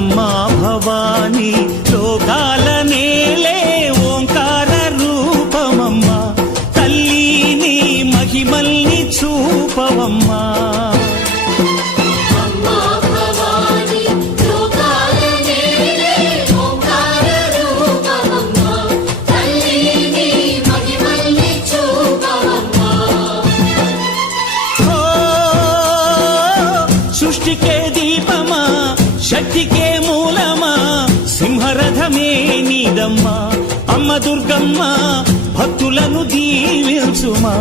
అమ్మా భవానీ లోకాల నేలే ఓంకార రూపమమ్మా తల్లి నీ మహిమల్ని చూపవమ్మా సృష్టికే దీపమా శక్తికే మూలమా సింహరథమే నీదమ్మా అమ్మ దుర్గమ్మ భక్తులను దీవించుమా